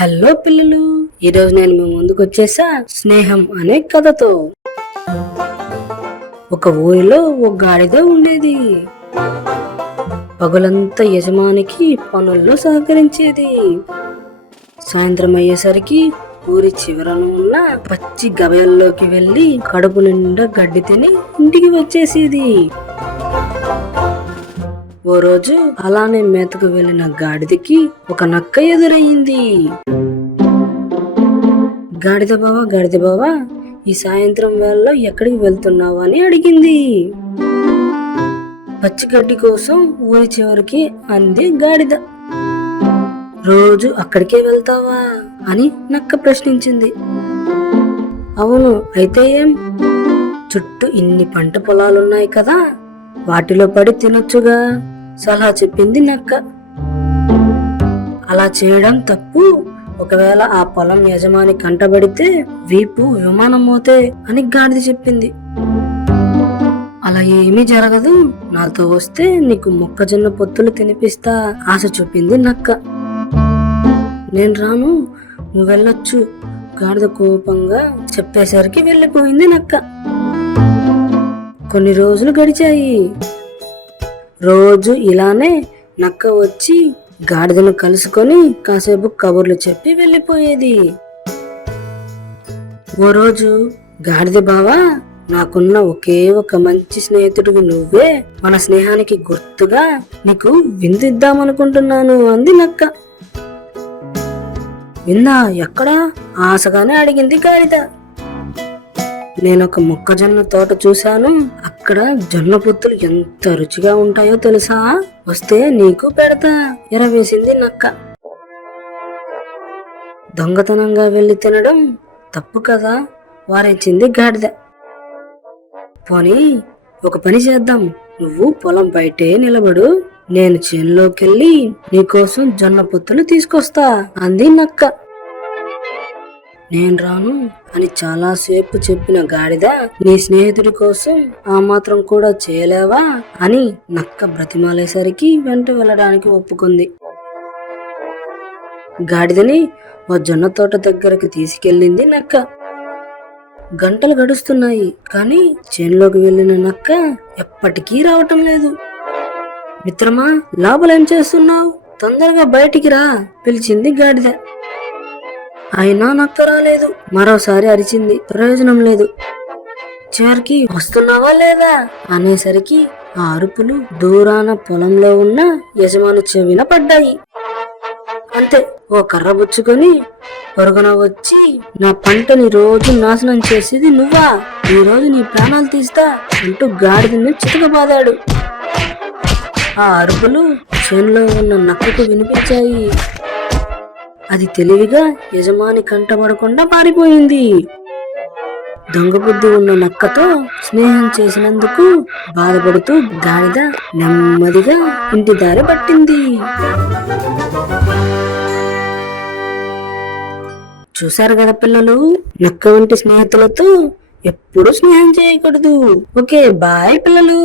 Hello పిల్లలు, ఈరోజు నేను మీ ముందుకు వచ్చేసా స్నేహం అనే కథతో. ఒక ఊరిలో ఒక గాడిద ఉండేది. పగలంతా యజమానికి పనుల్లో సహకరించేది. సాయంత్రం అయ్యేసరికి ఊరి చివరన ఉన్న పచ్చి గబయల్లోకి వెళ్లి కడుపు నిండా గడ్డి తిని ఇంటికి వచ్చేసేది. ఓ రోజు అలానే మేతకు వెళ్లిన గాడిదకి ఒక నక్క ఎదురయ్యింది. గాడిద బావా, ఈ సాయంత్రం వేళలో ఎక్కడికి వెళ్తున్నావు అని అడిగింది. పచ్చిగడ్డి కోసం ఊరి చివరికి అంది గాడిద. రోజు అక్కడికే వెళ్తావా అని నక్క ప్రశ్నించింది. అవును, అయితే ఏం? చుట్టూ ఇన్ని పంట పొలాలున్నాయి కదా, వాటిలో పడి తినొచ్చుగా సలహా చెప్పింది నక్క. అలా చేయడం తప్పు. ఒకవేళ ఆ పొలం యజమాని కంటబడితే వీపు విమానం మోతే అని గాడిద చెప్పింది. అలా ఏమీ జరగదు, నాతో వస్తే నీకు మొక్కజొన్న పొత్తులు తినిపిస్తా ఆశ చూపింది నక్క. నేను రాను, నువ్వు వెళ్ళొచ్చు గాడిద కోపంగా చెప్పేసరికి వెళ్ళిపోయింది నక్క. కొన్ని రోజులు గడిచాయి. రోజు ఇలానే నక్క వచ్చి గాడిదను కలుసుకొని కాసేపు కబుర్లు చెప్పి వెళ్ళిపోయేది. ఓ రోజు గాడిద బావా, నాకున్న ఒకే ఒక మంచి స్నేహితుడివి నువ్వే. మన స్నేహానికి గుర్తుగా నీకు విందిద్దామనుకుంటున్నాను అంది నక్క. విందా? ఎక్కడా? ఆశగానే అడిగింది గాడిద. నేనొక మొక్కజొన్న తోట చూశాను. అక్కడ జొన్న పొత్తులు ఎంత రుచిగా ఉంటాయో తెలుసా? వస్తే నీకు పెడతా ఎరవేసింది నక్క. దొంగతనంగా వెళ్లి తినడం తప్పు కదా వారించింది గాడిద. పోనీ ఒక పని చేద్దాం, నువ్వు పొలం బయటే నిలబడు, నేను చేనులోకెళ్ళి నీకోసం జొన్న పొత్తులు తీసుకొస్తా అంది నక్క. నేను రాను అని చాలాసేపు చెప్పిన గాడిద, నీ స్నేహితుడి కోసం ఆ మాత్రం కూడా చేయలేవా అని నక్క బ్రతిమాలేసరికి వెంట వెళ్ళడానికి ఒప్పుకుంది. గాడిదని ఓ జొన్న తోట దగ్గరకు తీసుకెళ్ళింది నక్క. గంటలు గడుస్తున్నాయి, కానీ చేనులోకి వెళ్ళిన నక్క ఎప్పటికీ రావటం లేదు. మిత్రమా, లోపలేం చేస్తున్నావు? తొందరగా బయటికి రా పిలిచింది గాడిద. అయినా నక్క రాలేదు. మరోసారి అరిచింది, ప్రయోజనం లేదు. చివరికి వస్తున్నావా లేదా అనేసరికి ఆ అరుపులు దూరాన పొలంలో ఉన్న యజమాని చెవిన పడ్డాయి. అంతే, ఓ కర్ర బుచ్చుకొని పరుగున వచ్చి, నా పంటని రోజు నాశనం చేసేది నువ్వా? ఈ రోజు నీ ప్రాణాలు తీస్తా అంటూ గాడిదని చితకబాదాడు. ఆ అరుపులు చేనులో ఉన్న నక్కకు వినిపించాయి. అది తెలివిగా యజమాని కంటపడకుండా పారిపోయింది. దొంగబుద్ధి ఉన్న నక్కతో స్నేహం చేసినందుకు బాధపడుతూ గాడిద నెమ్మదిగా ఇంటి దారి పట్టింది. చూశారు కదా పిల్లలు, నక్క వంటి స్నేహితులతో ఎప్పుడు స్నేహం చేయకూడదు. ఓకే, బాయ్ పిల్లలు.